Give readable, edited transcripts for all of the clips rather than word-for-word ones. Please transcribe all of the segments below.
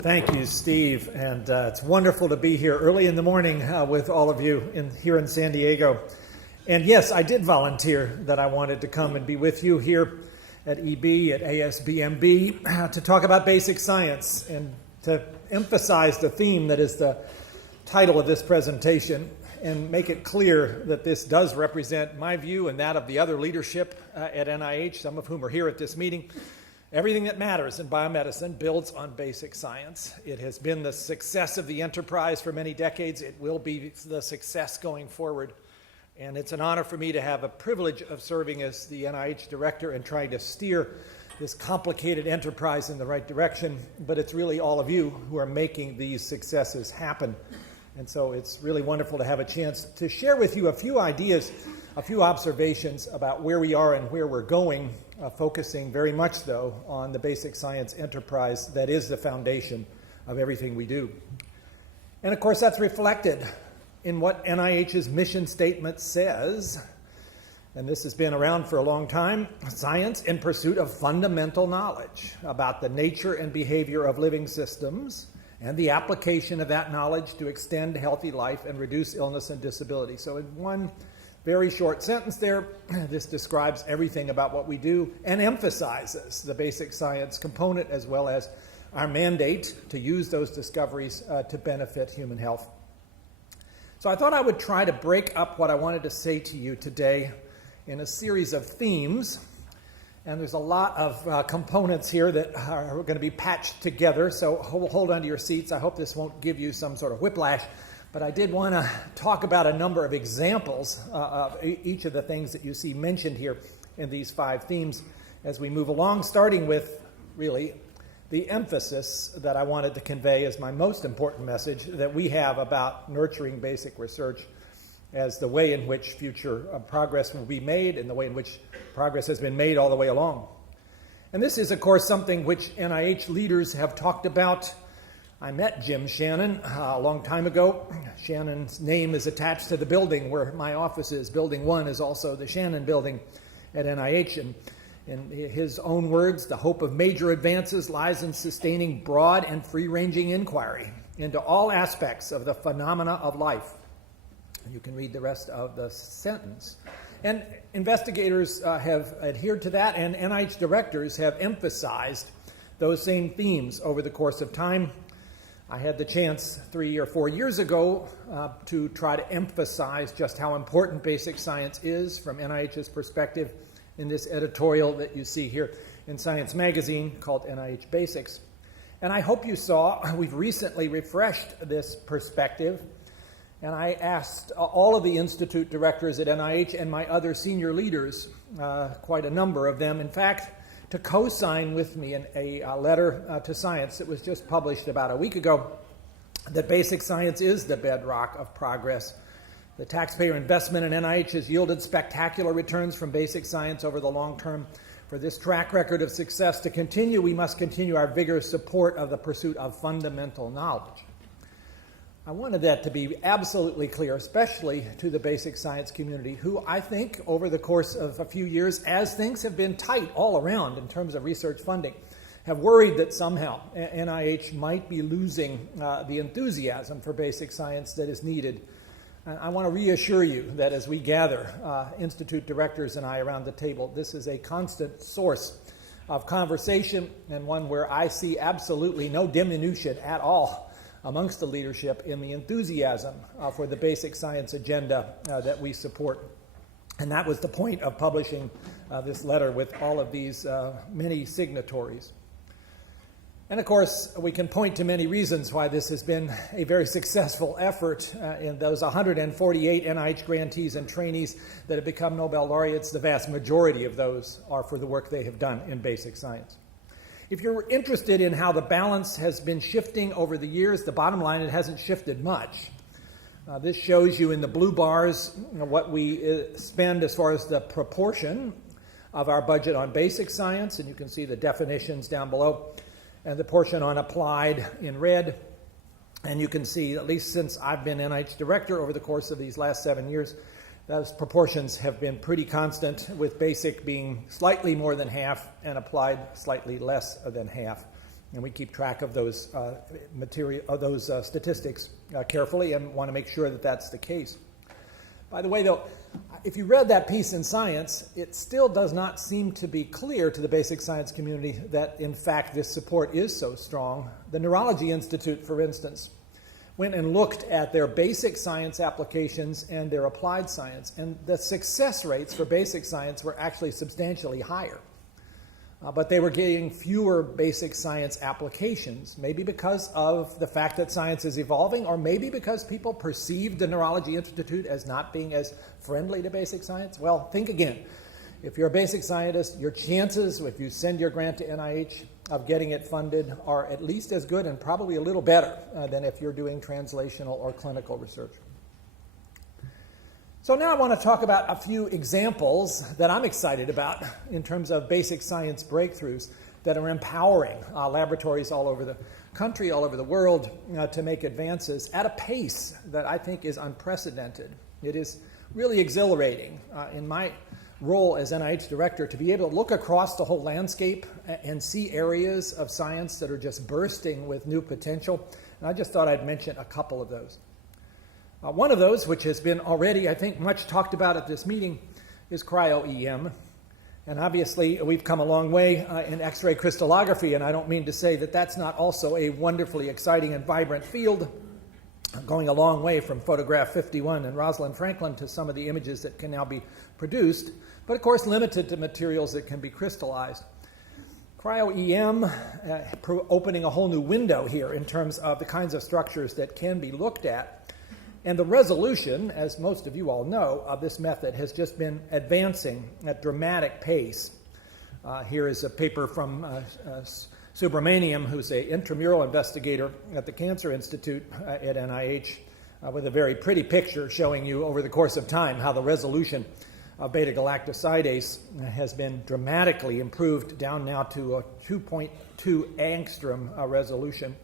Thank you, Steve, and it's wonderful to be here early in the morning with all of you here in San Diego. And yes, I did volunteer that I wanted to come and be with you here at EB, at ASBMB, to talk about basic science and to emphasize the theme that is the title of this presentation and make it clear that this does represent my view and that of the other leadership at NIH, some of whom are here at this meeting. Everything that matters in biomedicine builds on basic science. It has been the success of the enterprise for many decades. It will be the success going forward. And it's an honor for me to have a privilege of serving as the NIH director and trying to steer this complicated enterprise in the right direction. But it's really all of you who are making these successes happen. And so it's really wonderful to have a chance to share with you a few ideas, a few observations about where we are and where we're going, focusing very much, though, on the basic science enterprise that is the foundation of everything we do. And, of course, that's reflected in what NIH's mission statement says, and this has been around for a long time: science in pursuit of fundamental knowledge about the nature and behavior of living systems and the application of that knowledge to extend healthy life and reduce illness and disability. So in one very short sentence there, this describes everything about what we do and emphasizes the basic science component as well as our mandate to use those discoveries to benefit human health. So I thought I would try to break up what I wanted to say to you today in a series of themes. And there's a lot of components here that are going to be patched together, so hold on to your seats. I hope this won't give you some sort of whiplash. But I did want to talk about a number of examples of each of the things that you see mentioned here in these 5 themes as we move along, starting with, really, the emphasis that I wanted to convey as my most important message that we have about nurturing basic research as the way in which future progress will be made and the way in which progress has been made all the way along. And this is, of course, something which NIH leaders have talked about. I met Jim Shannon a long time ago. Shannon's name is attached to the building where my office is. Building 1 is also the Shannon building at NIH. And in his own words, the hope of major advances lies in sustaining broad and free-ranging inquiry into all aspects of the phenomena of life. You can read the rest of the sentence. And investigators have adhered to that, and NIH directors have emphasized those same themes over the course of time. I had the chance 3 or 4 years ago to try to emphasize just how important basic science is from NIH's perspective in this editorial that you see here in Science Magazine called NIH Basics. And I hope you saw we've recently refreshed this perspective. And I asked all of the institute directors at NIH and my other senior leaders, quite a number of them, in fact, to co-sign with me in a letter to Science that was just published about a week ago, that basic science is the bedrock of progress. The taxpayer investment in NIH has yielded spectacular returns from basic science over the long term. For this track record of success to continue, we must continue our vigorous support of the pursuit of fundamental knowledge. I wanted that to be absolutely clear, especially to the basic science community, who I think over the course of a few years, as things have been tight all around in terms of research funding, have worried that somehow NIH might be losing the enthusiasm for basic science that is needed. And I want to reassure you that as we gather, institute directors and I around the table, this is a constant source of conversation and one where I see absolutely no diminution at all amongst the leadership in the enthusiasm for the basic science agenda that we support. And that was the point of publishing this letter with all of these many signatories. And of course, we can point to many reasons why this has been a very successful effort. In those 148 NIH grantees and trainees that have become Nobel Laureates, the vast majority of those are for the work they have done in basic science. If you're interested in how the balance has been shifting over the years, the bottom line, it hasn't shifted much. This shows you in the blue bars what we spend as far as the proportion of our budget on basic science, and you can see the definitions down below, and the portion on applied in red. And you can see, at least since I've been NIH director over the course of these last 7 years, those proportions have been pretty constant, with basic being slightly more than half and applied slightly less than half And we keep track of those statistics carefully and want to make sure that that's the case. By the way, though, if you read that piece in Science, it still does not seem to be clear to the basic science community that, in fact, this support is so strong. The Neurology Institute, for instance, went and looked at their basic science applications and their applied science, and the success rates for basic science were actually substantially higher. But they were getting fewer basic science applications, maybe because of the fact that science is evolving, or maybe because people perceived the Neurology Institute as not being as friendly to basic science. Well, think again. If you're a basic scientist, your chances, if you send your grant to NIH, of getting it funded are at least as good and probably a little better than if you're doing translational or clinical research. So now I want to talk about a few examples that I'm excited about in terms of basic science breakthroughs that are empowering laboratories all over the country, all over the world, to make advances at a pace that I think is unprecedented. It is really exhilarating in my role as NIH director to be able to look across the whole landscape and see areas of science that are just bursting with new potential. And I just thought I'd mention a couple of those. One of those, which has been already, I think, much talked about at this meeting, is CryoEM. And obviously, we've come a long way in X-ray crystallography, and I don't mean to say that that's not also a wonderfully exciting and vibrant field, going a long way from photograph 51 and Rosalind Franklin to some of the images that can now be produced, but of course limited to materials that can be crystallized. CryoEM opening a whole new window here in terms of the kinds of structures that can be looked at. And the resolution, as most of you all know, of this method has just been advancing at dramatic pace. Here is a paper from Subramaniam, who's an intramural investigator at the Cancer Institute at NIH, with a very pretty picture showing you over the course of time how the resolution of beta-galactosidase has been dramatically improved down now to a 2.2 angstrom resolution.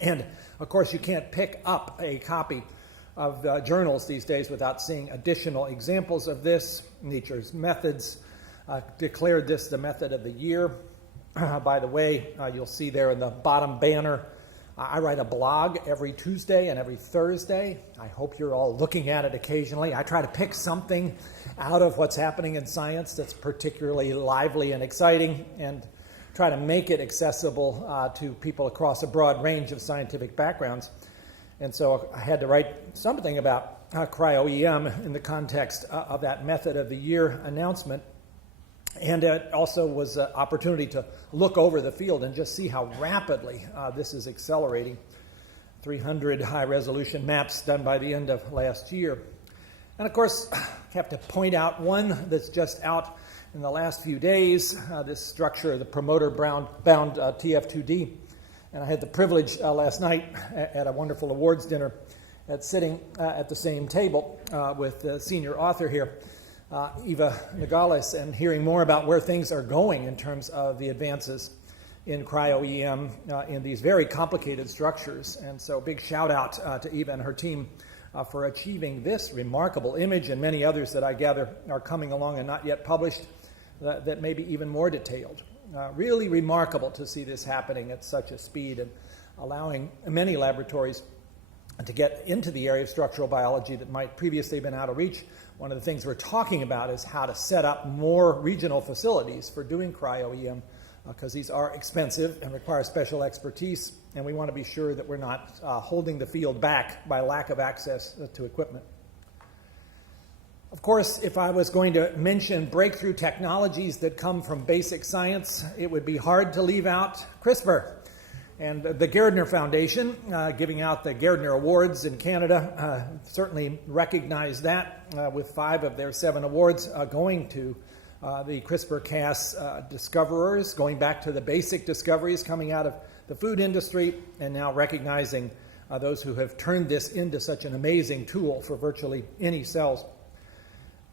And of course, you can't pick up a copy of journals these days without seeing additional examples of this. Nature's Methods declared this the method of the year. By the way, you'll see there in the bottom banner, I write a blog every Tuesday and every Thursday. I hope you're all looking at it occasionally. I try to pick something out of what's happening in science that's particularly lively and exciting and try to make it accessible to people across a broad range of scientific backgrounds. And so I had to write something about CryoEM in the context of that method of the year announcement. And it also was an opportunity to look over the field and just see how rapidly this is accelerating. 300 high-resolution maps done by the end of last year. And of course, I have to point out one that's just out in the last few days, this structure, the promoter-bound TF2D. And I had the privilege last night at a wonderful awards dinner sitting at the same table with the senior author here, Eva Nogales, and hearing more about where things are going in terms of the advances in CryoEM in these very complicated structures. And so big shout out to Eva and her team for achieving this remarkable image and many others that I gather are coming along and not yet published that may be even more detailed. Really remarkable to see this happening at such a speed and allowing many laboratories to get into the area of structural biology that might previously have been out of reach. One of the things we're talking about is how to set up more regional facilities for doing cryo-EM because these are expensive and require special expertise, and we want to be sure that we're not holding the field back by lack of access to equipment. Of course, if I was going to mention breakthrough technologies that come from basic science, it would be hard to leave out CRISPR. And the Gairdner Foundation, giving out the Gairdner Awards in Canada, certainly recognize that with 5 of their 7 awards going to the CRISPR-Cas discoverers, going back to the basic discoveries coming out of the food industry, and now recognizing those who have turned this into such an amazing tool for virtually any cells.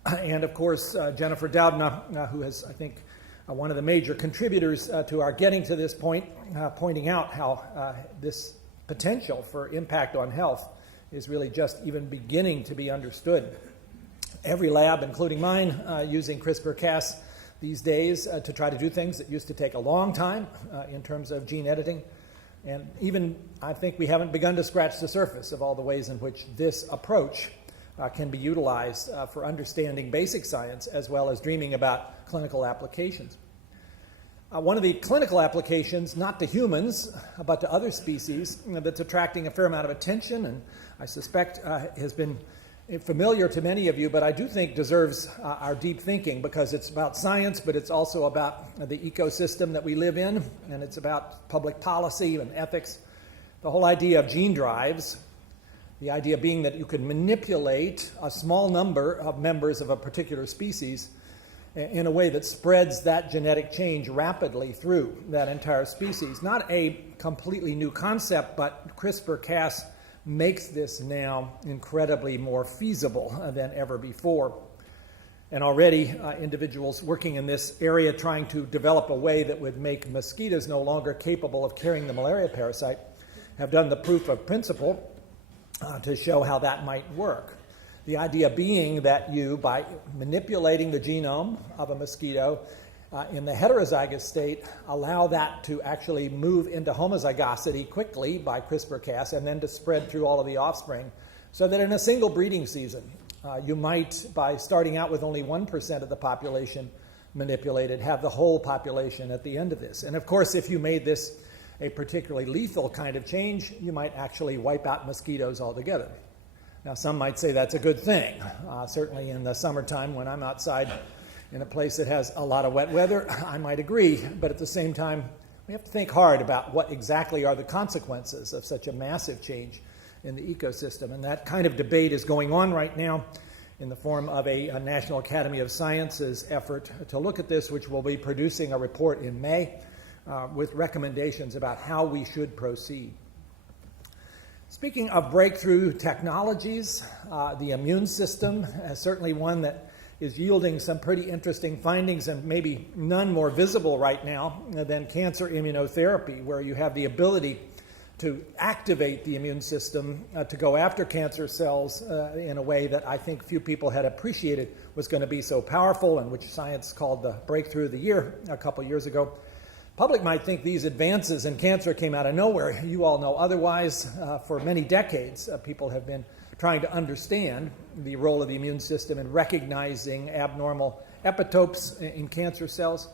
And of course, Jennifer Doudna, who is, I think, one of the major contributors to our getting to this point, pointing out how this potential for impact on health is really just even beginning to be understood. Every lab, including mine, using CRISPR-Cas these days to try to do things that used to take a long time in terms of gene editing. And even, I think we haven't begun to scratch the surface of all the ways in which this approach can be utilized for understanding basic science as well as dreaming about clinical applications. One of the clinical applications, not to humans, but to other species, that's attracting a fair amount of attention, and I suspect has been familiar to many of you, but I do think deserves our deep thinking, because it's about science, but it's also about the ecosystem that we live in, and it's about public policy and ethics. The whole idea of gene drives, the idea being that you can manipulate a small number of members of a particular species in a way that spreads that genetic change rapidly through that entire species. Not a completely new concept, but CRISPR-Cas makes this now incredibly more feasible than ever before. And already individuals working in this area trying to develop a way that would make mosquitoes no longer capable of carrying the malaria parasite have done the proof of principle to show how that might work. The idea being that you, by manipulating the genome of a mosquito in the heterozygous state, allow that to actually move into homozygosity quickly by CRISPR-Cas and then to spread through all of the offspring, so that in a single breeding season, you might, by starting out with only 1% of the population manipulated, have the whole population at the end of this. And of course, if you made this a particularly lethal kind of change, you might actually wipe out mosquitoes altogether. Now, some might say that's a good thing. Certainly in the summertime when I'm outside in a place that has a lot of wet weather, I might agree. But at the same time, we have to think hard about what exactly are the consequences of such a massive change in the ecosystem. And that kind of debate is going on right now in the form of a National Academy of Sciences effort to look at this, which will be producing a report in May with recommendations about how we should proceed. Speaking of breakthrough technologies, the immune system is certainly one that is yielding some pretty interesting findings, and maybe none more visible right now than cancer immunotherapy, where you have the ability to activate the immune system to go after cancer cells in a way that I think few people had appreciated was going to be so powerful, and which science called the breakthrough of the year a couple years ago. Public might think these advances in cancer came out of nowhere. You all know otherwise. For many decades, people have been trying to understand the role of the immune system in recognizing abnormal epitopes in cancer cells.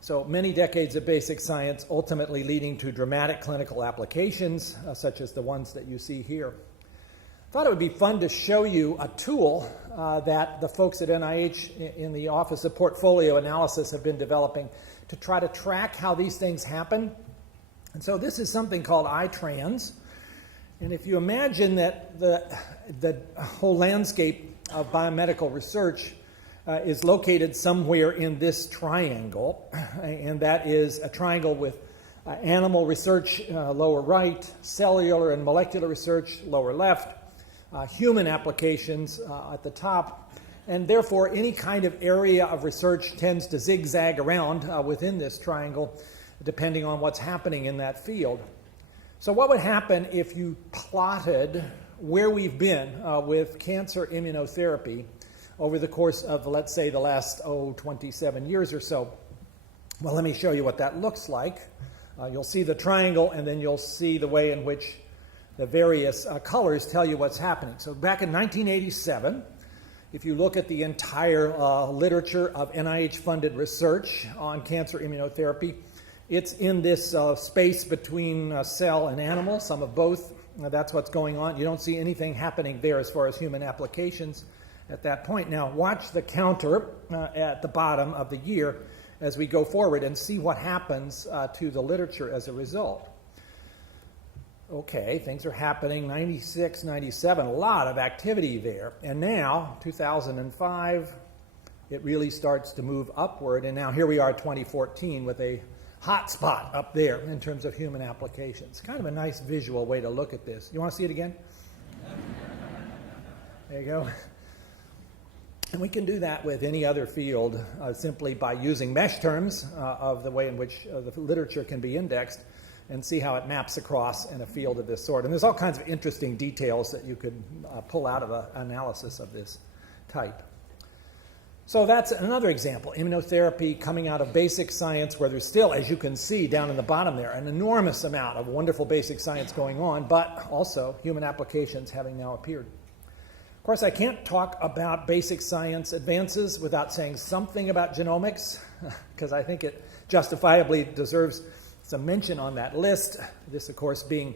So many decades of basic science ultimately leading to dramatic clinical applications, such as the ones that you see here. I thought it would be fun to show you a tool that the folks at NIH in the Office of Portfolio Analysis have been developing to try to track how these things happen. And so this is something called iTrans. And if you imagine that the whole landscape of biomedical research is located somewhere in this triangle, and that is a triangle with animal research lower right, cellular and molecular research lower left, human applications at the top, and therefore any kind of area of research tends to zigzag around within this triangle depending on what's happening in that field. So what would happen if you plotted where we've been with cancer immunotherapy over the course of, let's say, the last 27 years or so? Well, let me show you what that looks like. You'll see the triangle, and then you'll see the way in which the various colors tell you what's happening. So back in 1987, if you look at the entire literature of NIH-funded research on cancer immunotherapy, it's in this space between cell and animal, some of both. That's what's going on. You don't see anything happening there as far as human applications at that point. Now, watch the counter at the bottom of the year as we go forward and see what happens to the literature as a result. Okay, things are happening, 96, 97, a lot of activity there. And now, 2005, it really starts to move upward. And now here we are, 2014, with a hot spot up there in terms of human applications. Kind of a nice visual way to look at this. You want to see it again? There you go. And we can do that with any other field simply by using mesh terms of the way in which the literature can be indexed, and see how it maps across in a field of this sort. And there's all kinds of interesting details that you could pull out of an analysis of this type. So that's another example, immunotherapy coming out of basic science, where there's still, as you can see down in the bottom there, an enormous amount of wonderful basic science going on, but also human applications having now appeared. Of course, I can't talk about basic science advances without saying something about genomics, because I think it justifiably deserves some mention on that list. This, of course, being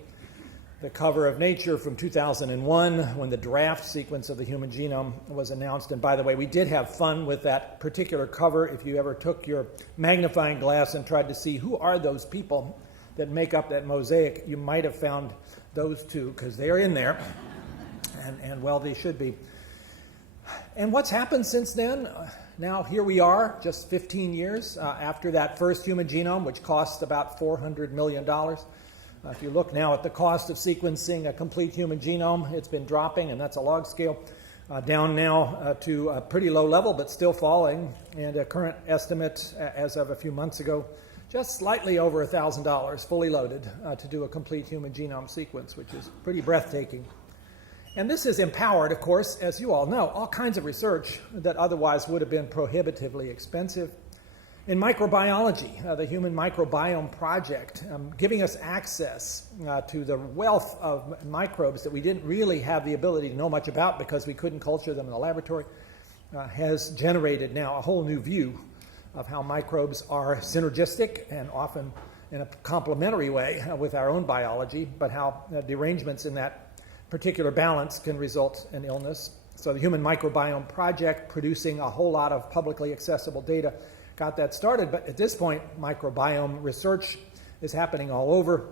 the cover of Nature from 2001, when the draft sequence of the human genome was announced. And by the way, we did have fun with that particular cover. If you ever took your magnifying glass and tried to see who are those people that make up that mosaic, you might have found those two, because they're in there. And well, they should be. And what's happened since then? Now here we are, just 15 years after that first human genome, which cost about $400 million. If you look now at the cost of sequencing a complete human genome, it's been dropping, and that's a log scale, down now to a pretty low level, but still falling. And a current estimate, as of a few months ago, just slightly over $1,000, fully loaded, to do a complete human genome sequence, which is pretty breathtaking. And this has empowered, of course, as you all know, all kinds of research that otherwise would have been prohibitively expensive. In microbiology, the Human Microbiome Project, giving us access to the wealth of microbes that we didn't really have the ability to know much about because we couldn't culture them in the laboratory, has generated now a whole new view of how microbes are synergistic and often in a complementary way with our own biology, but how derangements in that particular balance can result in illness. So the Human Microbiome Project, producing a whole lot of publicly accessible data, got that started, but at this point, microbiome research is happening all over.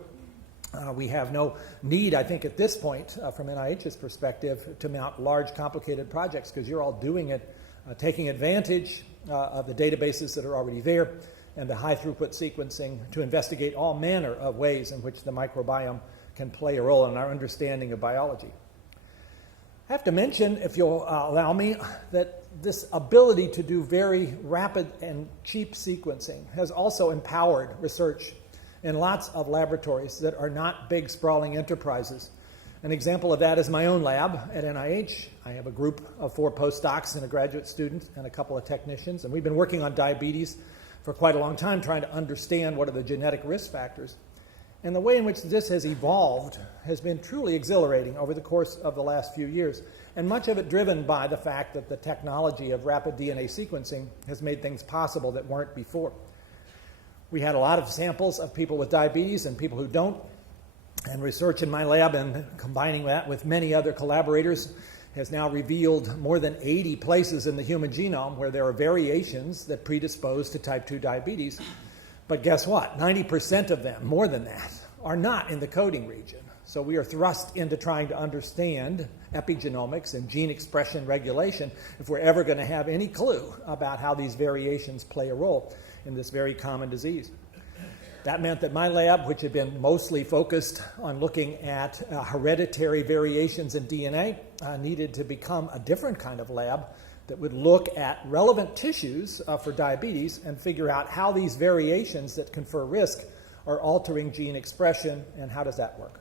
We have no need, I think, at this point, from NIH's perspective, to mount large, complicated projects, because you're all doing it, taking advantage of the databases that are already there and the high-throughput sequencing to investigate all manner of ways in which the microbiome can play a role in our understanding of biology. I have to mention, if you'll allow me, that this ability to do very rapid and cheap sequencing has also empowered research in lots of laboratories that are not big, sprawling enterprises. An example of that is my own lab at NIH. I have a group of 4 postdocs and a graduate student and a couple of technicians, and we've been working on diabetes for quite a long time, trying to understand what are the genetic risk factors. And the way in which this has evolved has been truly exhilarating over the course of the last few years, and much of it driven by the fact that the technology of rapid DNA sequencing has made things possible that weren't before. We had a lot of samples of people with diabetes and people who don't, and research in my lab and combining that with many other collaborators has now revealed more than 80 places in the human genome where there are variations that predispose to type 2 diabetes. But guess what? 90% of them, more than that, are not in the coding region. So we are thrust into trying to understand epigenomics and gene expression regulation if we're ever going to have any clue about how these variations play a role in this very common disease. That meant that my lab, which had been mostly focused on looking at hereditary variations in DNA, needed to become a different kind of lab that would look at relevant tissues for diabetes and figure out how these variations that confer risk are altering gene expression and how does that work.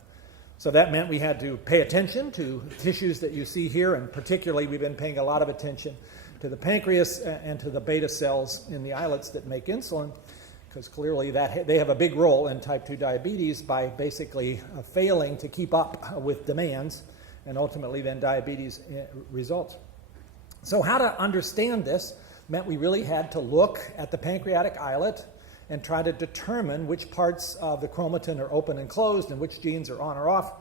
So that meant we had to pay attention to tissues that you see here, and particularly we've been paying a lot of attention to the pancreas and to the beta cells in the islets that make insulin, because clearly that they have a big role in type 2 diabetes by basically failing to keep up with demands, and ultimately then diabetes results. So how to understand this meant we really had to look at the pancreatic islet and try to determine which parts of the chromatin are open and closed and which genes are on or off.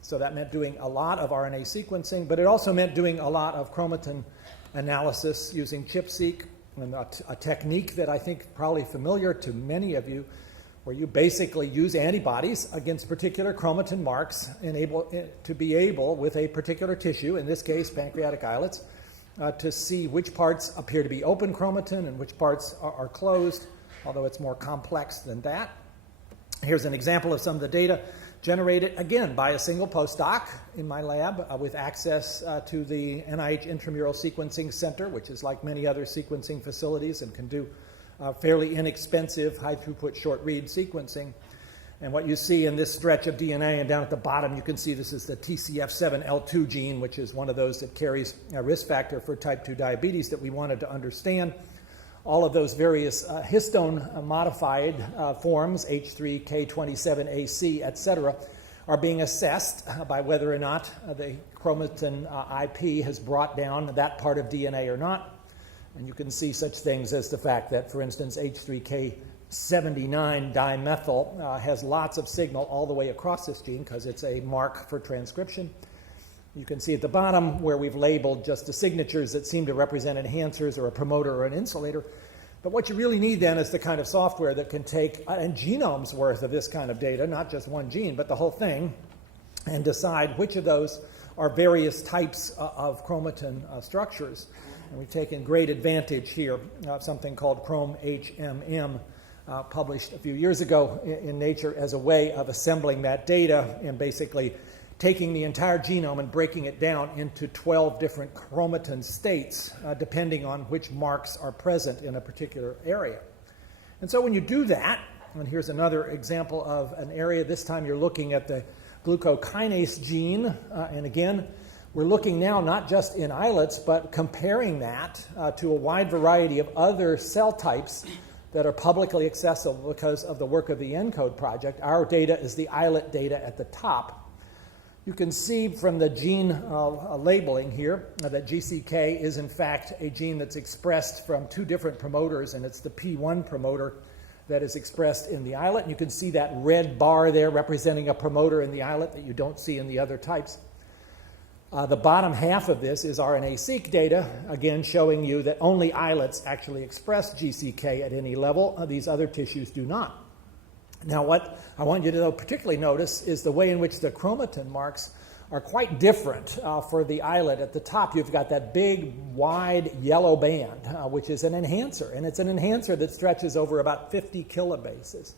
So that meant doing a lot of RNA sequencing, but it also meant doing a lot of chromatin analysis using ChIP-seq, and a technique that I think probably familiar to many of you, where you basically use antibodies against particular chromatin marks and to be able, with a particular tissue, in this case pancreatic islets, to see which parts appear to be open chromatin and which parts are closed, although it's more complex than that. Here's an example of some of the data generated, again, by a single postdoc in my lab with access to the NIH Intramural Sequencing Center, which is like many other sequencing facilities and can do fairly inexpensive, high-throughput, short-read sequencing. And what you see in this stretch of DNA, and down at the bottom you can see this is the TCF7L2 gene, which is one of those that carries a risk factor for type 2 diabetes that we wanted to understand. All of those various histone-modified forms, H3, K27AC, etc., are being assessed by whether or not the chromatin IP has brought down that part of DNA or not. And you can see such things as the fact that, for instance, H3K79 dimethyl has lots of signal all the way across this gene because it's a mark for transcription. You can see at the bottom where we've labeled just the signatures that seem to represent enhancers or a promoter or an insulator. But what you really need then is the kind of software that can take a genome's worth of this kind of data, not just one gene, but the whole thing, and decide which of those are various types of chromatin structures. And we've taken great advantage here of something called CryoEM, published a few years ago in Nature as a way of assembling that data and basically taking the entire genome and breaking it down into 12 different chromatin states, depending on which marks are present in a particular area. And so when you do that, and here's another example of an area, this time you're looking at the glucokinase gene, and again, we're looking now not just in islets, but comparing that to a wide variety of other cell types that are publicly accessible because of the work of the ENCODE project. Our data is the islet data at the top. You can see from the gene labeling here that GCK is in fact a gene that's expressed from two different promoters, and it's the P1 promoter that is expressed in the islet. And you can see that red bar there representing a promoter in the islet that you don't see in the other types. The bottom half of this is RNA-seq data, again showing you that only islets actually express GCK at any level. These other tissues do not. Now, what I want you to particularly notice is the way in which the chromatin marks are quite different. For the islet at the top, you've got that big, wide yellow band, which is an enhancer, and it's an enhancer that stretches over about 50 kilobases.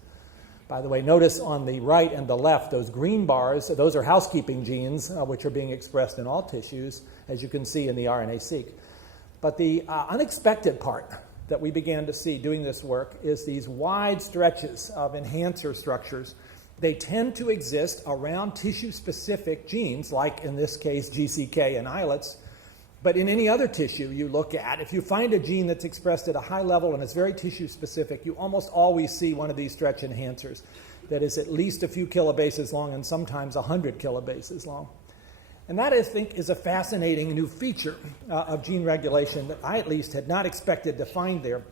By the way, notice on the right and the left, those green bars, those are housekeeping genes, which are being expressed in all tissues, as you can see in the RNA-seq. But the unexpected part that we began to see doing this work is these wide stretches of enhancer structures. They tend to exist around tissue-specific genes, like in this case GCK and islets, but in any other tissue you look at, if you find a gene that's expressed at a high level and it's very tissue-specific, you almost always see one of these stretch enhancers that is at least a few kilobases long and sometimes 100 kilobases long. And that, I think, is a fascinating new feature of gene regulation that I at least had not expected to find there.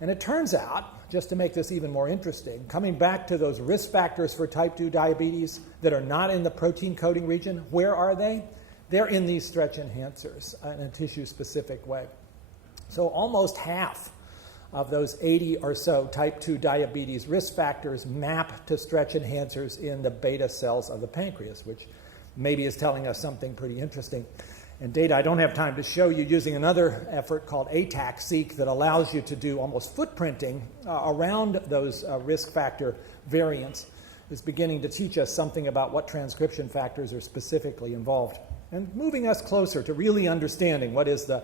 And it turns out, just to make this even more interesting, coming back to those risk factors for type 2 diabetes that are not in the protein coding region, where are they? They're in these stretch enhancers in a tissue-specific way. So almost half of those 80 or so type 2 diabetes risk factors map to stretch enhancers in the beta cells of the pancreas, which maybe is telling us something pretty interesting. And data I don't have time to show you using another effort called Taxicat that allows you to do almost footprinting around those risk factor variants is beginning to teach us something about what transcription factors are specifically involved. And moving us closer to really understanding what is the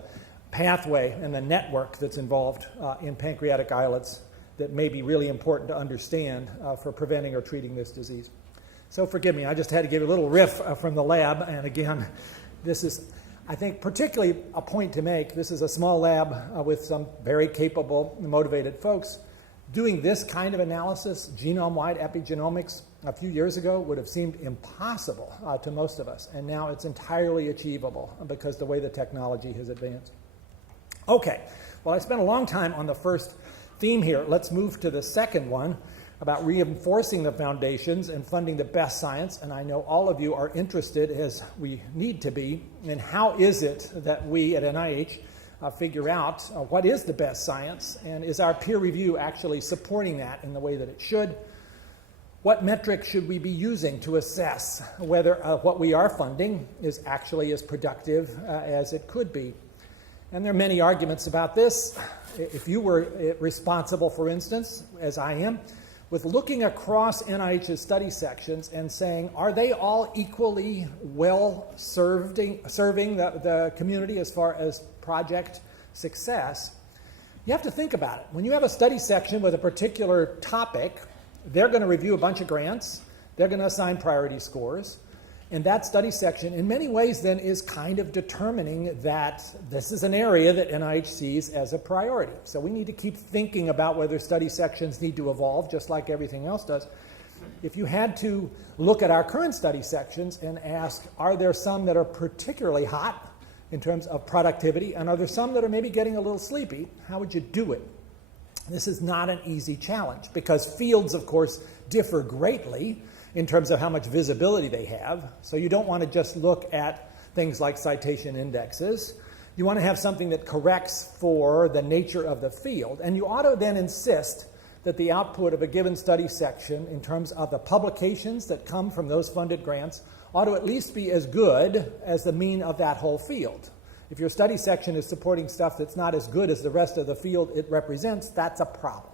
pathway and the network that's involved in pancreatic islets that may be really important to understand for preventing or treating this disease. So forgive me, I just had to give a little riff from the lab, and again, this is, I think, particularly a point to make. This is a small lab with some very capable, motivated folks. Doing this kind of analysis, genome-wide epigenomics, a few years ago would have seemed impossible to most of us, and now it's entirely achievable because the way the technology has advanced. Okay, well, I spent a long time on the first theme here. Let's move to the second one, about reinforcing the foundations and funding the best science. And I know all of you are interested, as we need to be, in how is it that we at NIH figure out what is the best science, and is our peer review actually supporting that in the way that it should? What metric should we be using to assess whether what we are funding is actually as productive as it could be? And there are many arguments about this. If you were responsible, for instance, as I am, with looking across NIH's study sections and saying, are they all equally well serving the community as far as project success? You have to think about it. When you have a study section with a particular topic, they're going to review a bunch of grants. They're going to assign priority scores. And that study section, in many ways, then, is kind of determining that this is an area that NIH sees as a priority. So we need to keep thinking about whether study sections need to evolve, just like everything else does. If you had to look at our current study sections and ask, are there some that are particularly hot in terms of productivity, and are there some that are maybe getting a little sleepy, how would you do it? This is not an easy challenge, because fields, of course, differ greatly in terms of how much visibility they have. So you don't want to just look at things like citation indexes. You want to have something that corrects for the nature of the field. And you ought to then insist that the output of a given study section, in terms of the publications that come from those funded grants, ought to at least be as good as the mean of that whole field. If your study section is supporting stuff that's not as good as the rest of the field it represents, that's a problem.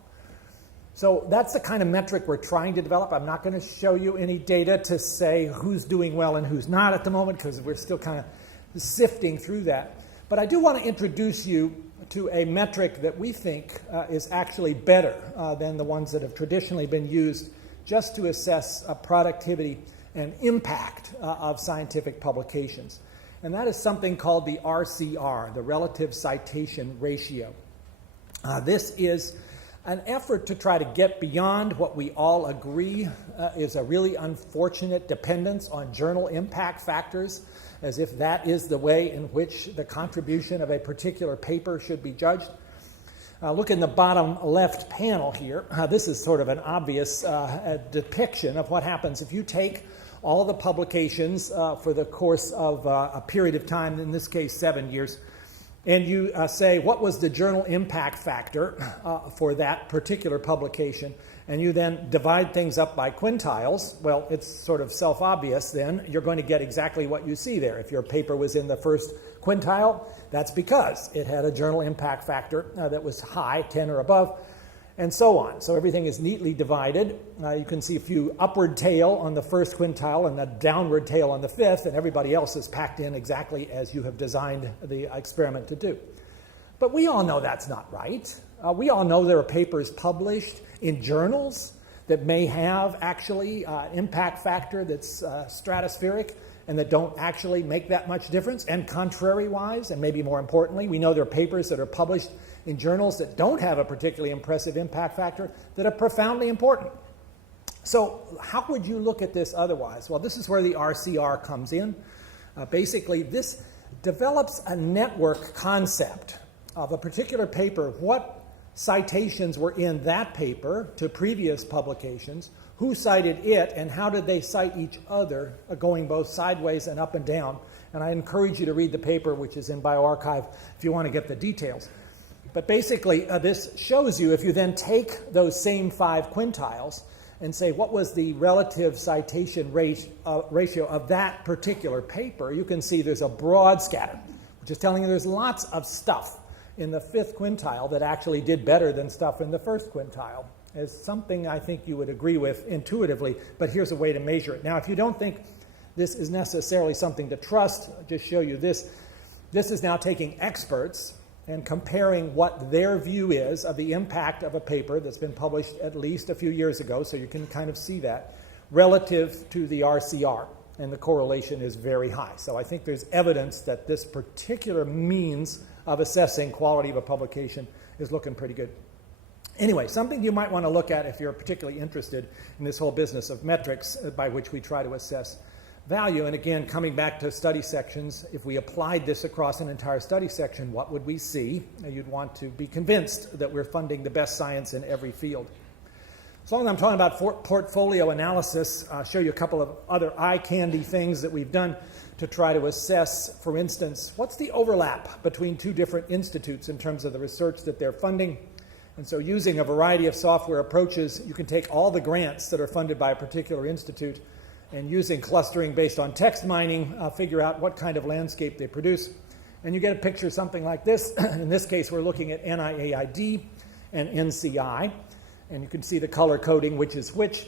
So that's the kind of metric we're trying to develop. I'm not going to show you any data to say who's doing well and who's not at the moment, because we're still kind of sifting through that. But I do want to introduce you to a metric that we think is actually better than the ones that have traditionally been used just to assess productivity and impact of scientific publications. And that is something called the RCR, the Relative Citation Ratio. This is an effort to try to get beyond what we all agree is a really unfortunate dependence on journal impact factors, as if that is the way in which the contribution of a particular paper should be judged. Look in the bottom left panel here. This is sort of an obvious depiction of what happens if you take all the publications for the course of a period of time, in this case 7 years, and you say, what was the journal impact factor for that particular publication, and you then divide things up by quintiles. Well, it's sort of self-obvious then. You're going to get exactly what you see there. If your paper was in the first quintile, that's because it had a journal impact factor that was high, 10 or above, and so on. So everything is neatly divided. You can see a few upward tail on the first quintile and a downward tail on the fifth, and everybody else is packed in exactly as you have designed the experiment to do. But we all know that's not right. We all know there are papers published in journals that may have actually impact factor that's stratospheric and that don't actually make that much difference. And contrary-wise, and maybe more importantly, we know there are papers that are published in journals that don't have a particularly impressive impact factor that are profoundly important. So how would you look at this otherwise? Well, this is where the RCR comes in. Basically, this develops a network concept of a particular paper, what citations were in that paper to previous publications, who cited it, and how did they cite each other, going both sideways and up and down. And I encourage you to read the paper, which is in bioRxiv, if you want to get the details. But basically, this shows you, if you then take those same 5 quintiles and say, what was the relative citation ratio of that particular paper, you can see there's a broad scatter, which is telling you there's lots of stuff in the 5th quintile that actually did better than stuff in the 1st quintile. Is something I think you would agree with intuitively, but here's a way to measure it. Now, if you don't think this is necessarily something to trust, I'll just show you this. This is now taking experts and comparing what their view is of the impact of a paper that's been published at least a few years ago, so you can kind of see that, relative to the RCR, and the correlation is very high. So I think there's evidence that this particular means of assessing quality of a publication is looking pretty good. Anyway, something you might want to look at if you're particularly interested in this whole business of metrics by which we try to assess value. And again, coming back to study sections, if we applied this across an entire study section, what would we see? You'd want to be convinced that we're funding the best science in every field. As long as I'm talking about portfolio analysis, I'll show you a couple of other eye candy things that we've done to try to assess, for instance, what's the overlap between 2 different institutes in terms of the research that they're funding. And so using a variety of software approaches, you can take all the grants that are funded by a particular institute and using clustering based on text mining, figure out what kind of landscape they produce. And you get a picture something like this. In this case, we're looking at NIAID and NCI. And you can see the color coding, which is which.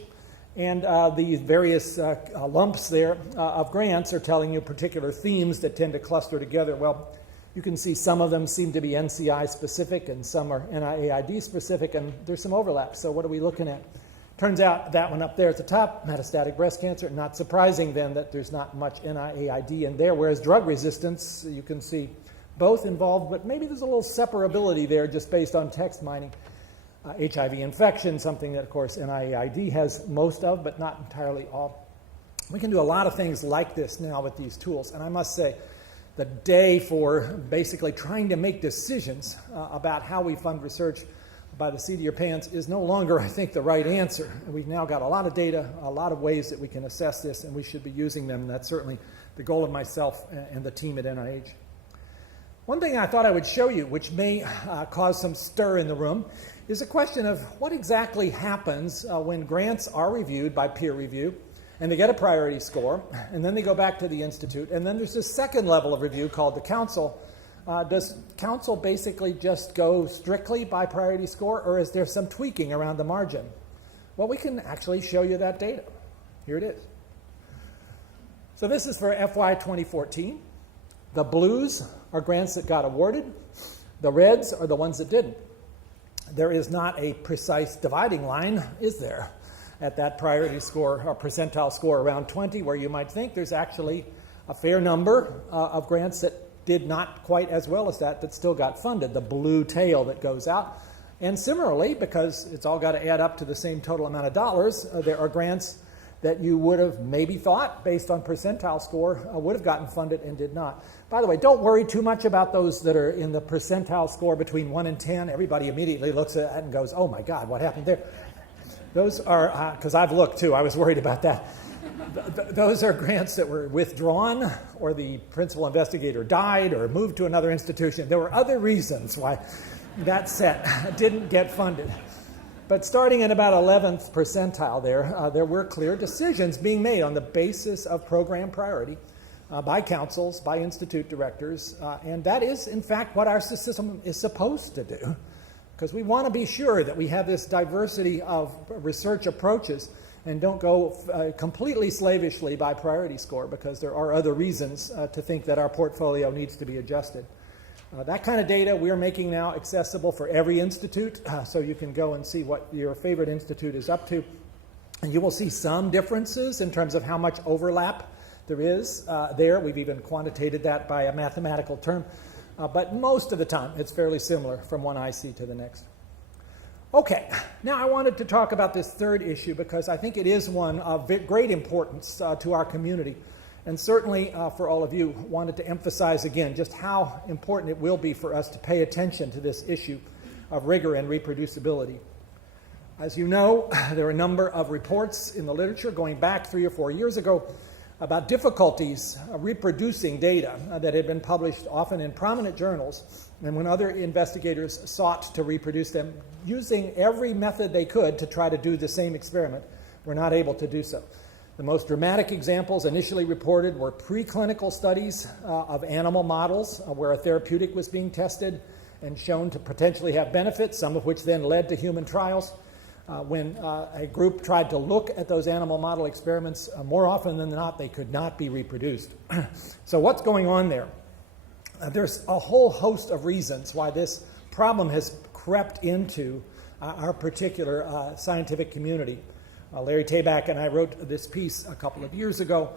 And these various lumps there of grants are telling you particular themes that tend to cluster together. Well, you can see some of them seem to be NCI specific and some are NIAID specific, and there's some overlap. So what are we looking at? Turns out that one up there at the top, metastatic breast cancer, not surprising then that there's not much NIAID in there, whereas drug resistance, you can see both involved, but maybe there's a little separability there just based on text mining. HIV infection, something that, of course, NIAID has most of, but not entirely all. We can do a lot of things like this now with these tools, and I must say, the day for basically trying to make decisions about how we fund research by the seat of your pants is no longer, I think, the right answer. We've now got a lot of data, a lot of ways that we can assess this, and we should be using them. That's certainly the goal of myself and the team at NIH. One thing I thought I would show you, which may cause some stir in the room, is a question of what exactly happens when grants are reviewed by peer review, and they get a priority score, and then they go back to the institute, and then there's this second level of review called the council. Does council basically just go strictly by priority score, or is there some tweaking around the margin? Well, we can actually show you that data. Here it is. So this is for FY 2014. The blues are grants that got awarded. The reds are the ones that didn't. There is not a precise dividing line, is there, at that priority score or percentile score around 20, where you might think there's actually a fair number of grants that did not quite as well as that still got funded, the blue tail that goes out. And similarly, because it's all got to add up to the same total amount of dollars, there are grants that you would have maybe thought, based on percentile score, would have gotten funded and did not. By the way, don't worry too much about those that are in the percentile score between 1 and 10. Everybody immediately looks at it and goes, oh my God, what happened there? Those are, because I've looked too, I was worried about that. Those are grants that were withdrawn, or the principal investigator died or moved to another institution. There were other reasons why that set didn't get funded. But starting at about 11th percentile there were clear decisions being made on the basis of program priority by councils, by institute directors, and that is, in fact, what our system is supposed to do, because we want to be sure that we have this diversity of research approaches and don't go completely slavishly by priority score, because there are other reasons to think that our portfolio needs to be adjusted. That kind of data we're making now accessible for every institute, so you can go and see what your favorite institute is up to. And you will see some differences in terms of how much overlap there is there. We've even quantitated that by a mathematical term. But most of the time, it's fairly similar from one IC to the next. Okay, now I wanted to talk about this third issue because I think it is one of great importance to our community. And certainly for all of you, wanted to emphasize again just how important it will be for us to pay attention to this issue of rigor and reproducibility. As you know, there are a number of reports in the literature going back 3 or 4 years ago about difficulties reproducing data that had been published often in prominent journals, and when other investigators sought to reproduce them using every method they could to try to do the same experiment, were not able to do so. The most dramatic examples initially reported were preclinical studies of animal models where a therapeutic was being tested and shown to potentially have benefits, some of which then led to human trials. When a group tried to look at those animal model experiments, more often than not, they could not be reproduced. So what's going on there? There's a whole host of reasons why this problem has crept into our particular scientific community. Larry Tabak and I wrote this piece a couple of years ago,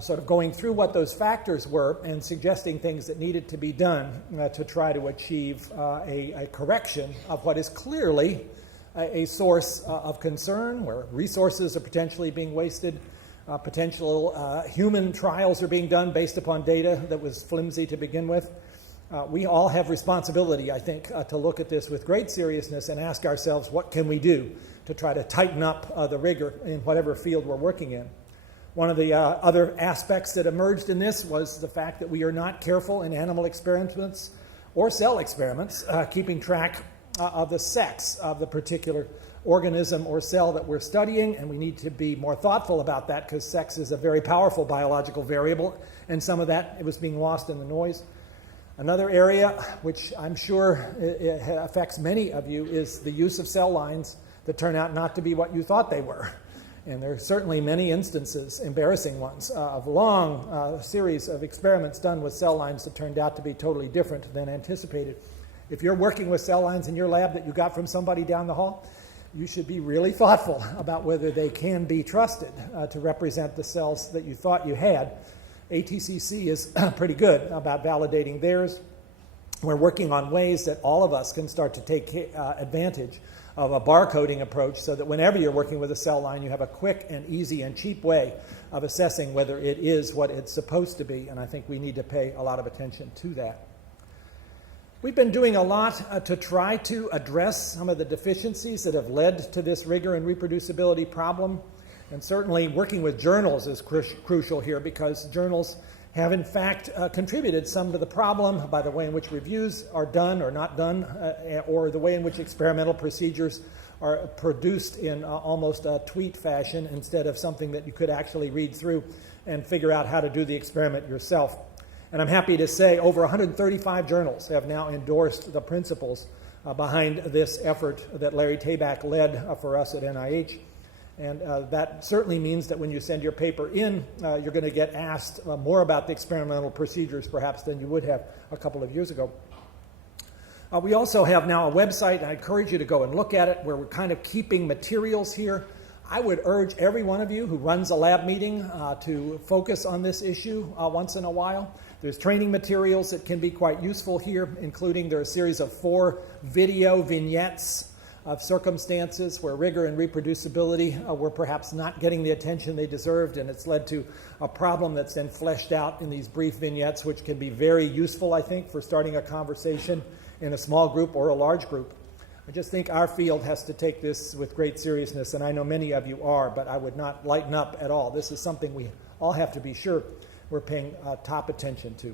sort of going through what those factors were and suggesting things that needed to be done to try to achieve a correction of what is clearly a source of concern, where resources are potentially being wasted, potential human trials are being done based upon data that was flimsy to begin with. We all have responsibility, I think, to look at this with great seriousness and ask ourselves, what can we do to try to tighten up the rigor in whatever field we're working in? One of the other aspects that emerged in this was the fact that we are not careful in animal experiments or cell experiments, keeping track of the sex of the particular organism or cell that we're studying, and we need to be more thoughtful about that because sex is a very powerful biological variable, and some of that it was being lost in the noise. Another area, which I'm sure it affects many of you, is the use of cell lines that turn out not to be what you thought they were. And there are certainly many instances, embarrassing ones, of long series of experiments done with cell lines that turned out to be totally different than anticipated. If you're working with cell lines in your lab that you got from somebody down the hall, you should be really thoughtful about whether they can be trusted to represent the cells that you thought you had. ATCC is pretty good about validating theirs. We're working on ways that all of us can start to take advantage of a barcoding approach so that whenever you're working with a cell line, you have a quick and easy and cheap way of assessing whether it is what it's supposed to be, and I think we need to pay a lot of attention to that. We've been doing a lot to try to address some of the deficiencies that have led to this rigor and reproducibility problem. And certainly working with journals is crucial here, because journals have in fact contributed some to the problem by the way in which reviews are done or not done, or the way in which experimental procedures are produced in almost a tweet fashion instead of something that you could actually read through and figure out how to do the experiment yourself. And I'm happy to say over 135 journals have now endorsed the principles behind this effort that Larry Tabak led for us at NIH. And that certainly means that when you send your paper in, you're going to get asked more about the experimental procedures perhaps than you would have a couple of years ago. We also have now a website, and I encourage you to go and look at it, where we're kind of keeping materials here. I would urge every one of you who runs a lab meeting to focus on this issue once in a while. There's training materials that can be quite useful here, including there are a series of 4 video vignettes of circumstances where rigor and reproducibility were perhaps not getting the attention they deserved, and it's led to a problem that's then fleshed out in these brief vignettes, which can be very useful, I think, for starting a conversation in a small group or a large group. I just think our field has to take this with great seriousness, and I know many of you are, but I would not lighten up at all. This is something we all have to be sure we're paying top attention to.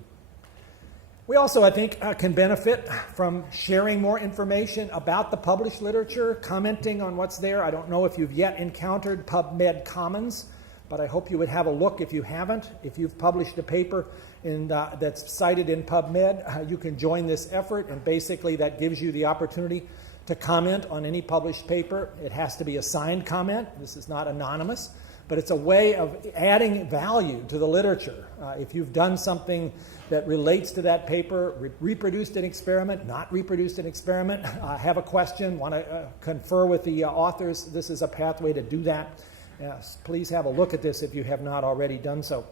We also, I think, can benefit from sharing more information about the published literature, commenting on what's there. I don't know if you've yet encountered PubMed Commons, but I hope you would have a look if you haven't. If you've published a paper that's cited in PubMed, you can join this effort, and basically that gives you the opportunity to comment on any published paper. It has to be a signed comment. This is not anonymous, but it's a way of adding value to the literature. If you've done something that relates to that paper, reproduced an experiment, not reproduced an experiment, have a question, want to confer with the authors, this is a pathway to do that. Yes, please have a look at this if you have not already done so.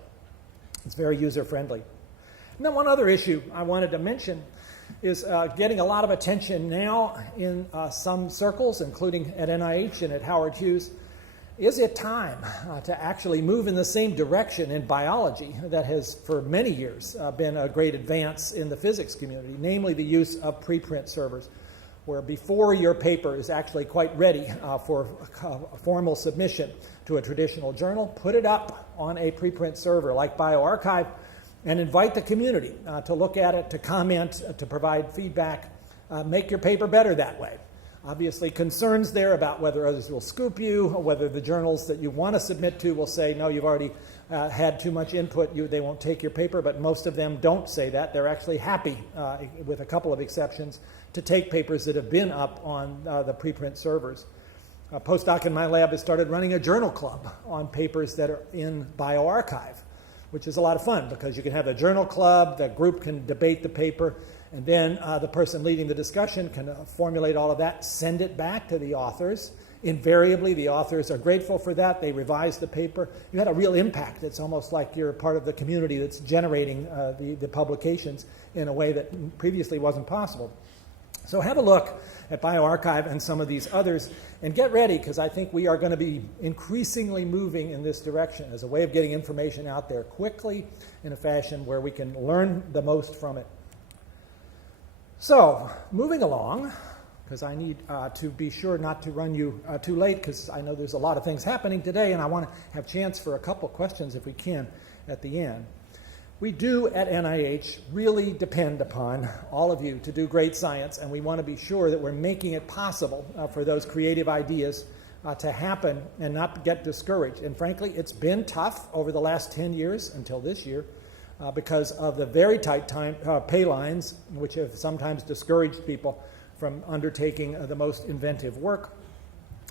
It's very user-friendly. And then one other issue I wanted to mention is getting a lot of attention now in some circles, including at NIH and at Howard Hughes. Is it time to actually move in the same direction in biology that has for many years been a great advance in the physics community, namely the use of preprint servers, where before your paper is actually quite ready for a formal submission to a traditional journal, put it up on a preprint server like bioRxiv and invite the community to look at it, to comment, to provide feedback, make your paper better that way. Obviously, concerns there about whether others will scoop you, or whether the journals that you want to submit to will say, no, you've already had too much input, they won't take your paper, but most of them don't say that. They're actually happy, with a couple of exceptions, to take papers that have been up on the preprint servers. A postdoc in my lab has started running a journal club on papers that are in bioRxiv, which is a lot of fun because you can have a journal club, the group can debate the paper, and then the person leading the discussion can formulate all of that, send it back to the authors. Invariably, the authors are grateful for that. They revise the paper. You had a real impact. It's almost like you're part of the community that's generating the publications in a way that previously wasn't possible. So have a look at bioRxiv and some of these others, and get ready, because I think we are going to be increasingly moving in this direction as a way of getting information out there quickly in a fashion where we can learn the most from it. So, moving along, because I need to be sure not to run you too late, because I know there's a lot of things happening today, and I want to have a chance for a couple questions if we can at the end. We do at NIH really depend upon all of you to do great science, and we want to be sure that we're making it possible for those creative ideas to happen and not get discouraged. And frankly, it's been tough over the last 10 years until this year because of the very tight pay lines, which have sometimes discouraged people from undertaking the most inventive work.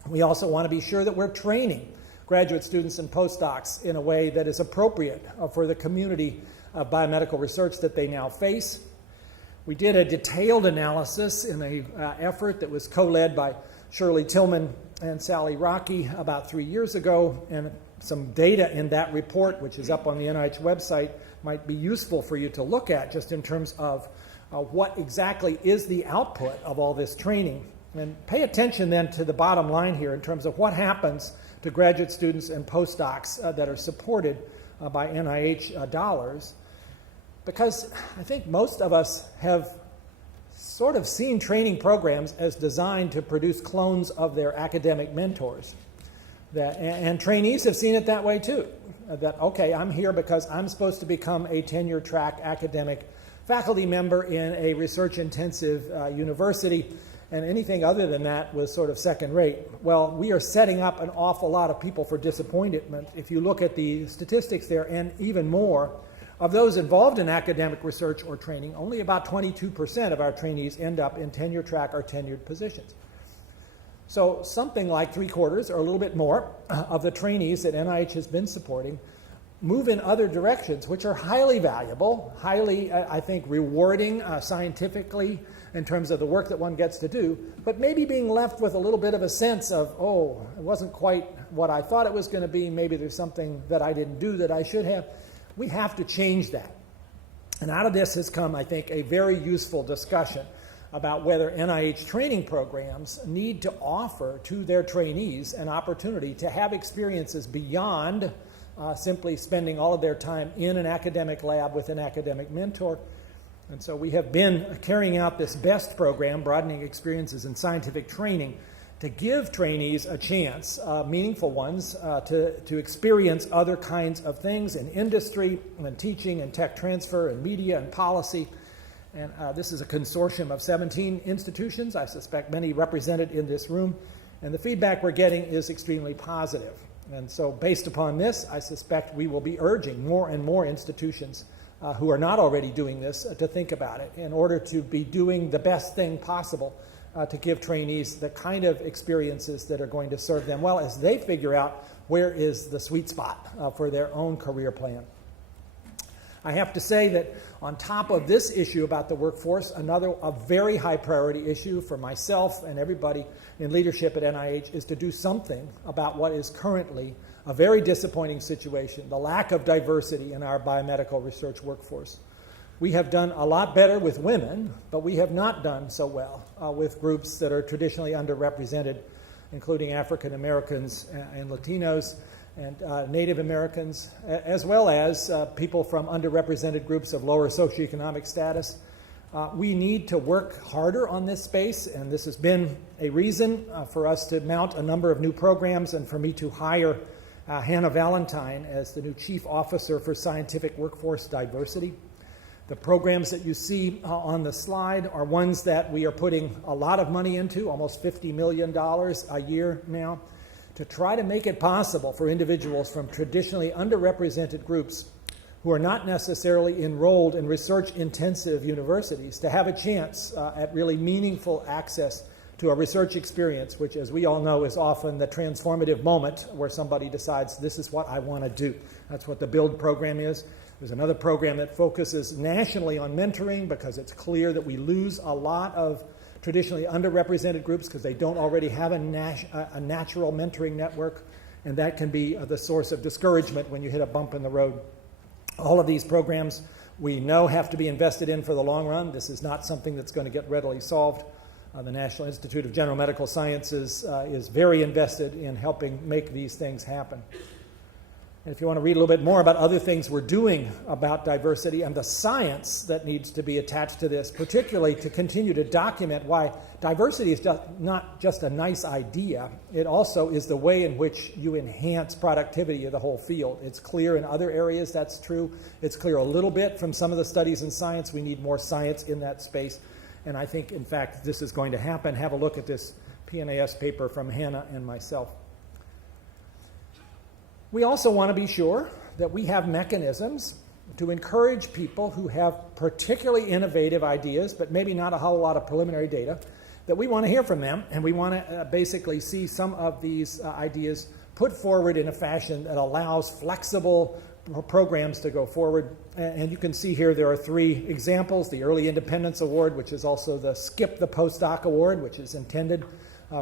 We also want to be sure that we're training graduate students and postdocs in a way that is appropriate for the community of biomedical research that they now face. We did a detailed analysis in an effort that was co-led by Shirley Tillman and Sally Rocky about 3 years ago, and some data in that report, which is up on the NIH website, might be useful for you to look at just in terms of what exactly is the output of all this training. And pay attention then to the bottom line here in terms of what happens to graduate students and postdocs that are supported by NIH dollars, because I think most of us have sort of seen training programs as designed to produce clones of their academic mentors. And trainees have seen it that way too. That, okay, I'm here because I'm supposed to become a tenure track academic faculty member in a research-intensive university, and anything other than that was sort of second rate. Well, we are setting up an awful lot of people for disappointment. If you look at the statistics there, and even more, of those involved in academic research or training, only about 22% of our trainees end up in tenure track or tenured positions. So something like 3/4 or a little bit more of the trainees that NIH has been supporting move in other directions, which are highly valuable, highly, I think, rewarding scientifically in terms of the work that one gets to do, but maybe being left with a little bit of a sense of, oh, it wasn't quite what I thought it was going to be, maybe there's something that I didn't do that I should have. We have to change that. And out of this has come, I think, a very useful discussion about whether NIH training programs need to offer to their trainees an opportunity to have experiences beyond simply spending all of their time in an academic lab with an academic mentor. And so we have been carrying out this BEST program, Broadening Experiences in Scientific Training, to give trainees a chance, meaningful ones, to experience other kinds of things in industry and teaching and tech transfer and media and policy. And this is a consortium of 17 institutions, I suspect many represented in this room, and the feedback we're getting is extremely positive. And so based upon this, I suspect we will be urging more and more institutions who are not already doing this to think about it in order to be doing the best thing possible to give trainees the kind of experiences that are going to serve them well as they figure out where is the sweet spot for their own career plan. I have to say that on top of this issue about the workforce, a very high priority issue for myself and everybody in leadership at NIH is to do something about what is currently a very disappointing situation, the lack of diversity in our biomedical research workforce. We have done a lot better with women, but we have not done so well with groups that are traditionally underrepresented, including African Americans and Latinos and Native Americans, as well as people from underrepresented groups of lower socioeconomic status. We need to work harder on this space, and this has been a reason for us to mount a number of new programs and for me to hire Hannah Valentine as the new Chief Officer for Scientific Workforce Diversity. The programs that you see on the slide are ones that we are putting a lot of money into, almost $50 million a year now, to try to make it possible for individuals from traditionally underrepresented groups who are not necessarily enrolled in research-intensive universities to have a chance at really meaningful access to a research experience, which, as we all know, is often the transformative moment where somebody decides, this is what I want to do. That's what the BUILD program is. There's another program that focuses nationally on mentoring because it's clear that we lose a lot of traditionally underrepresented groups because they don't already have a natural mentoring network, and that can be the source of discouragement when you hit a bump in the road. All of these programs we know have to be invested in for the long run. This is not something that's going to get readily solved. The National Institute of General Medical Sciences is very invested in helping make these things happen. And if you want to read a little bit more about other things we're doing about diversity and the science that needs to be attached to this, particularly to continue to document why diversity is not just a nice idea, it also is the way in which you enhance productivity of the whole field. It's clear in other areas that's true. It's clear a little bit from some of the studies in science. We need more science in that space. And I think, in fact, this is going to happen. Have a look at this PNAS paper from Hannah and myself. We also want to be sure that we have mechanisms to encourage people who have particularly innovative ideas, but maybe not a whole lot of preliminary data, that we want to hear from them, and we want to basically see some of these ideas put forward in a fashion that allows flexible programs to go forward. And you can see here there are 3 examples: the Early Independence Award, which is also the Skip the Postdoc Award, which is intended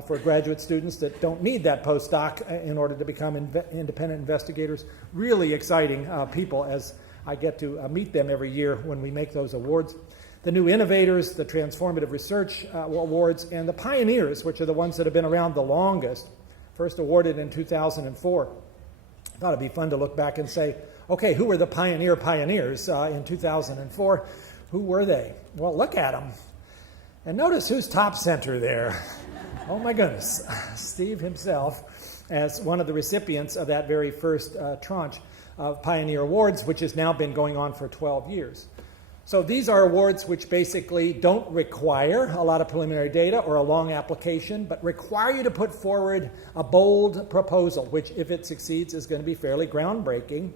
for graduate students that don't need that postdoc in order to become independent investigators. Really exciting people as I get to meet them every year when we make those awards. The new innovators, the transformative research awards, and the pioneers, which are the ones that have been around the longest, first awarded in 2004. I thought it'd be fun to look back and say, okay, who were the pioneers in 2004? Who were they? Well, look at them. And notice who's top center there. Oh my goodness, Steve himself as one of the recipients of that very first tranche of Pioneer Awards, which has now been going on for 12 years. So these are awards which basically don't require a lot of preliminary data or a long application, but require you to put forward a bold proposal, which if it succeeds is going to be fairly groundbreaking.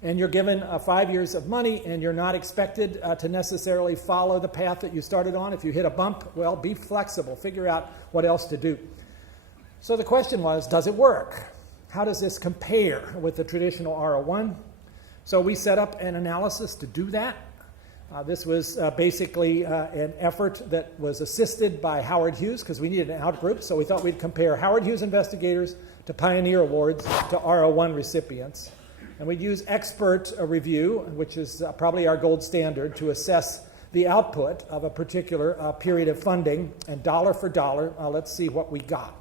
And you're given 5 years of money, and you're not expected to necessarily follow the path that you started on. If you hit a bump, well, be flexible. Figure out what else to do. So the question was, does it work? How does this compare with the traditional R01? So we set up an analysis to do that. This was basically an effort that was assisted by Howard Hughes because we needed an outgroup. So we thought we'd compare Howard Hughes investigators to Pioneer Awards to R01 recipients. And we'd use expert review, which is probably our gold standard, to assess the output of a particular period of funding. And dollar for dollar, let's see what we got.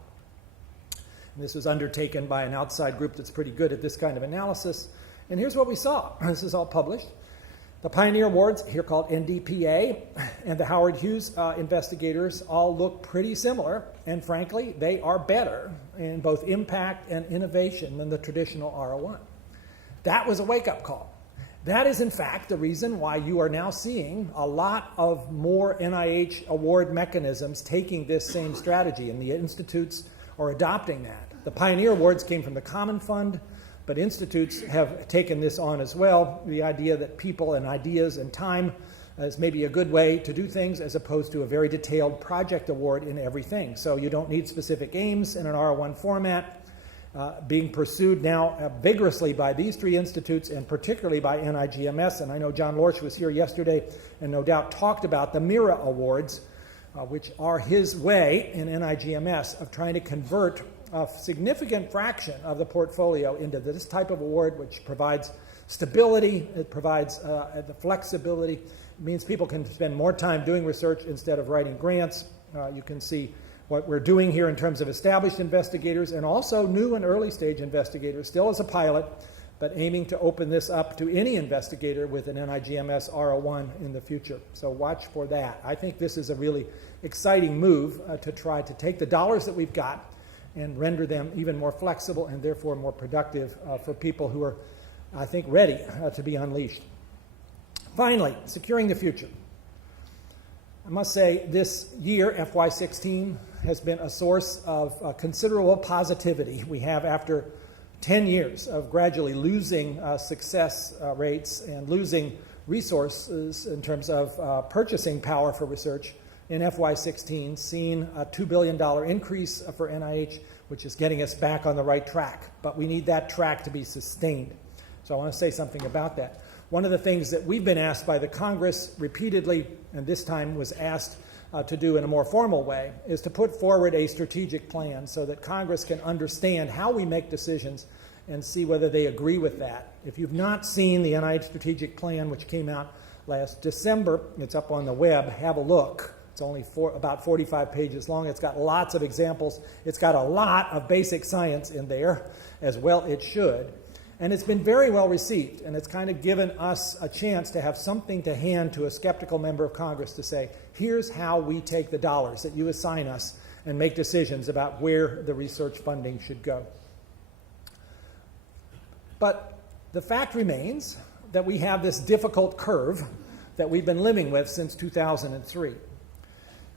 And this was undertaken by an outside group that's pretty good at this kind of analysis. And here's what we saw. This is all published. The Pioneer Awards, here called NDPA, and the Howard Hughes investigators all look pretty similar. And frankly, they are better in both impact and innovation than the traditional R01. That was a wake-up call. That is, in fact, the reason why you are now seeing a lot of more NIH award mechanisms taking this same strategy, and the institutes are adopting that. The Pioneer Awards came from the Common Fund, but institutes have taken this on as well, the idea that people and ideas and time is maybe a good way to do things as opposed to a very detailed project award in everything. So you don't need specific aims in an R01 format. Being pursued now vigorously by these three institutes and particularly by NIGMS. And I know John Lorsch was here yesterday and no doubt talked about the MIRA Awards, which are his way in NIGMS of trying to convert a significant fraction of the portfolio into this type of award, which provides stability, it provides the flexibility. It means people can spend more time doing research instead of writing grants. You can see what we're doing here in terms of established investigators and also new and early stage investigators, still as a pilot, but aiming to open this up to any investigator with an NIGMS R01 in the future. So watch for that. I think this is a really exciting move to try to take the dollars that we've got and render them even more flexible and therefore more productive for people who are, I think, ready to be unleashed. Finally, securing the future. I must say this year, FY16, has been a source of considerable positivity. We have, after 10 years of gradually losing success rates and losing resources in terms of purchasing power for research, in FY16 seen a $2 billion increase for NIH, which is getting us back on the right track. But we need that track to be sustained. So I want to say something about that. One of the things that we've been asked by the Congress repeatedly, and this time was asked to do in a more formal way, is to put forward a strategic plan so that Congress can understand how we make decisions and see whether they agree with that. If you've not seen the NIH strategic plan, which came out last December, it's up on the web, have a look. It's only about 45 pages long. It's got lots of examples. It's got a lot of basic science in there, as well it should. And it's been very well received, and it's kind of given us a chance to have something to hand to a skeptical member of Congress to say, here's how we take the dollars that you assign us and make decisions about where the research funding should go. But the fact remains that we have this difficult curve that we've been living with since 2003.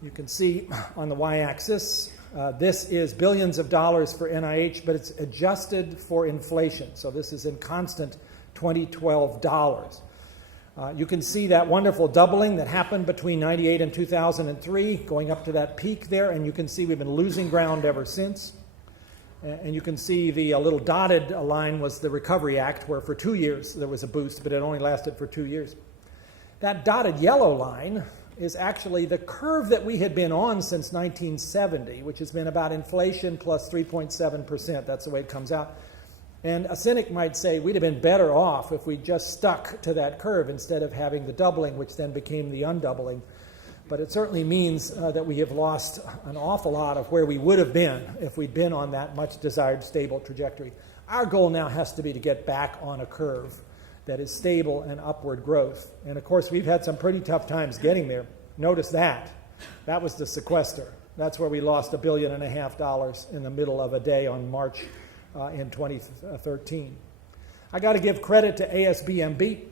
You can see on the y-axis, this is billions of dollars for NIH, but it's adjusted for inflation. So this is in constant 2012 dollars. You can see that wonderful doubling that happened between 98 and 2003, going up to that peak there, and you can see we've been losing ground ever since. And you can see the little dotted line was the Recovery Act, where for 2 years there was a boost, but it only lasted for 2 years. That dotted yellow line is actually the curve that we had been on since 1970, which has been about inflation plus 3.7%. That's the way it comes out. And a cynic might say we'd have been better off if we just stuck to that curve instead of having the doubling, which then became the undoubling. But it certainly means that we have lost an awful lot of where we would have been if we'd been on that much desired stable trajectory. Our goal now has to be to get back on a curve that is stable and upward growth. And of course, we've had some pretty tough times getting there. Notice that. That was the sequester. That's where we lost $1.5 billion in the middle of a day on March in 2013. I got to give credit to ASBMB.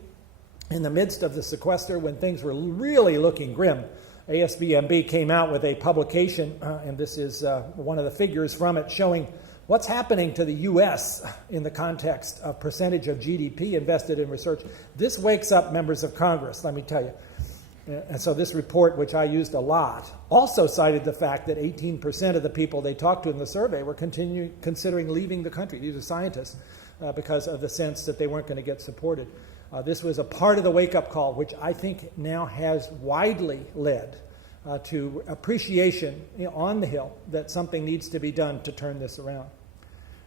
In the midst of the sequester, when things were really looking grim, ASBMB came out with a publication, and this is one of the figures from it, showing what's happening to the U.S. in the context of percentage of GDP invested in research. This wakes up members of Congress, let me tell you. And so this report, which I used a lot, also cited the fact that 18% of the people they talked to in the survey were considering leaving the country. These are scientists, because of the sense that they weren't going to get supported. This was a part of the wake-up call, which I think now has widely led to appreciation on the Hill that something needs to be done to turn this around.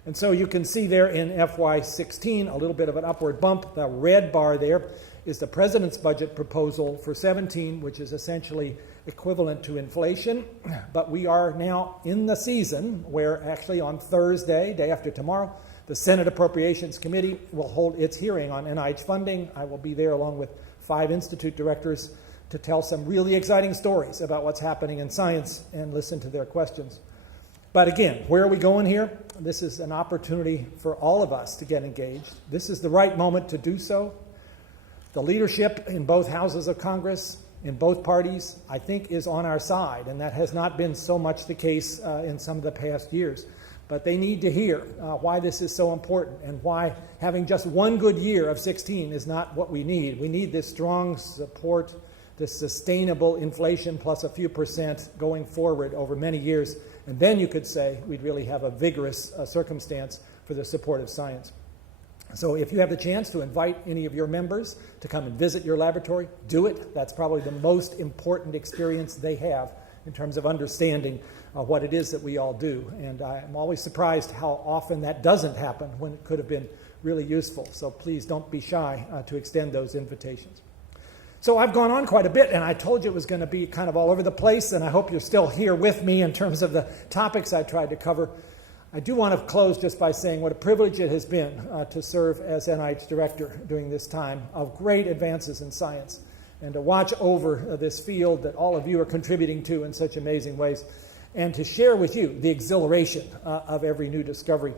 And so you can see there in FY16 a little bit of an upward bump. The red bar there is the president's budget proposal for 17, which is essentially equivalent to inflation. But we are now in the season where actually on Thursday, day after tomorrow, the Senate Appropriations Committee will hold its hearing on NIH funding. I will be there along with 5 institute directors to tell some really exciting stories about what's happening in science and listen to their questions. But again, where are we going here? This is an opportunity for all of us to get engaged. This is the right moment to do so. The leadership in both houses of Congress, in both parties, I think is on our side, and that has not been so much the case in some of the past years. But they need to hear why this is so important and why having just one good year of 16 is not what we need. We need this strong support, this sustainable inflation plus a few percent going forward over many years. And then you could say we'd really have a vigorous circumstance for the support of science. So if you have the chance to invite any of your members to come and visit your laboratory, do it. That's probably the most important experience they have in terms of understanding what it is that we all do. And I'm always surprised how often that doesn't happen when it could have been really useful. So please don't be shy to extend those invitations. So I've gone on quite a bit, and I told you it was going to be kind of all over the place, and I hope you're still here with me in terms of the topics I tried to cover. I do want to close just by saying what a privilege it has been to serve as NIH director during this time of great advances in science and to watch over this field that all of you are contributing to in such amazing ways and to share with you the exhilaration of every new discovery.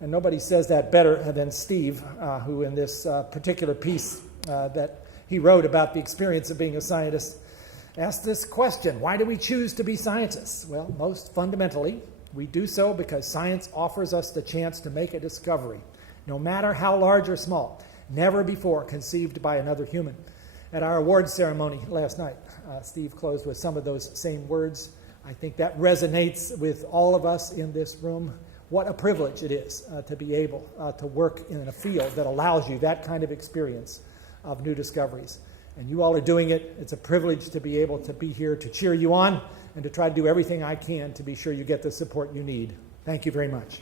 And nobody says that better than Steve, who in this particular piece that he wrote about the experience of being a scientist asked this question: why do we choose to be scientists? Well, most fundamentally, we do so because science offers us the chance to make a discovery, no matter how large or small, never before conceived by another human. At our awards ceremony last night, Steve closed with some of those same words. I think that resonates with all of us in this room. What a privilege it is to be able to work in a field that allows you that kind of experience of new discoveries. And you all are doing it. It's a privilege to be able to be here to cheer you on and to try to do everything I can to be sure you get the support you need. Thank you very much.